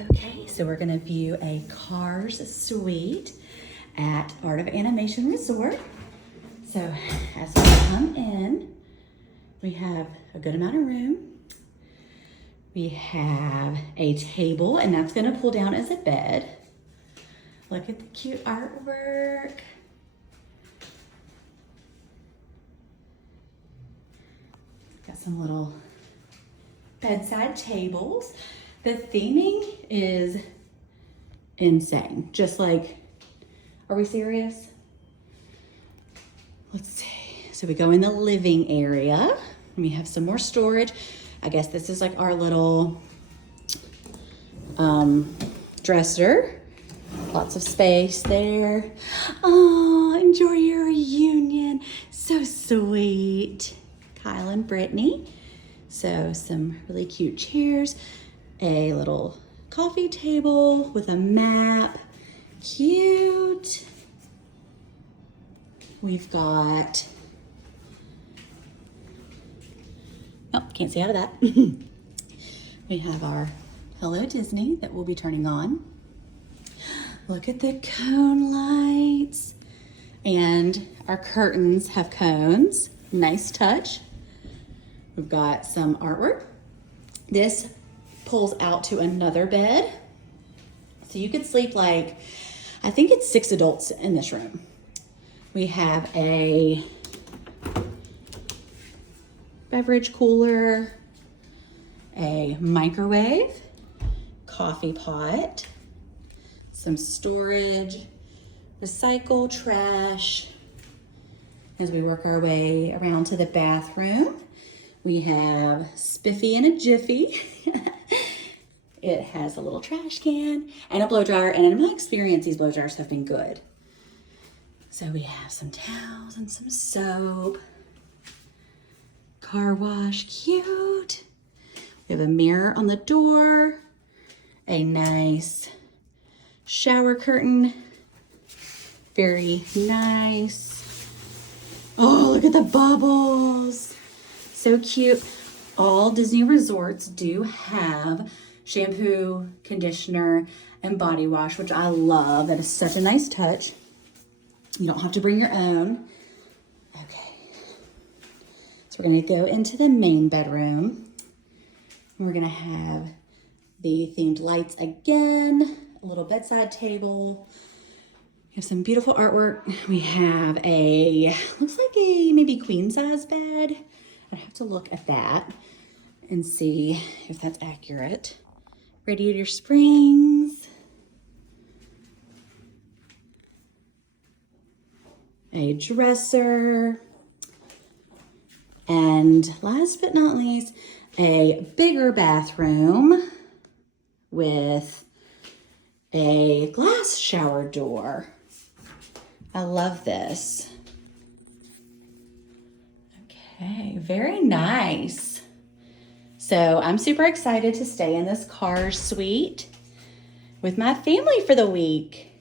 Okay, so we're gonna view a Cars suite at Art of Animation Resort. So as we come in, we have a good amount of room. We have a table, and that's gonna pull down as a bed. Look at the cute artwork. Got some little bedside tables. The theming is insane. Just like, are we serious? Let's see. So we go in the living area and we have some more storage. I guess this is like our little dresser. Lots of space there. Oh, enjoy your reunion. So sweet. Kyle and Brittany. So some really cute chairs. A little coffee table with a map. Cute. We've got, oh, can't see out of that. We have our Hello Disney that we'll be turning on. Look at the cone lights. And our curtains have cones. Nice touch. We've got some artwork. This pulls out to another bed. So you could sleep like, I think it's 6 adults in this room. We have a beverage cooler, a microwave, coffee pot, some storage, recycle, trash. As we work our way around to the bathroom, we have Spiffy and a Jiffy. It has a little trash can and a blow dryer, and in my experience, these blow dryers have been good. So we have some towels and some soap. Car wash, cute. We have a mirror on the door, a nice shower curtain, very nice. Oh, look at the bubbles. So cute. All Disney resorts do have shampoo, conditioner, and body wash, which I love. That is such a nice touch. You don't have to bring your own. Okay. So we're gonna go into the main bedroom. We're gonna have the themed lights again, a little bedside table. We have some beautiful artwork. We have a, looks like a maybe queen size bed. I'd have to look at that and see if that's accurate. Radiator springs. A dresser. And last but not least, a bigger bathroom with a glass shower door. I love this. Okay, very nice. So I'm super excited to stay in this Cars suite with my family for the week.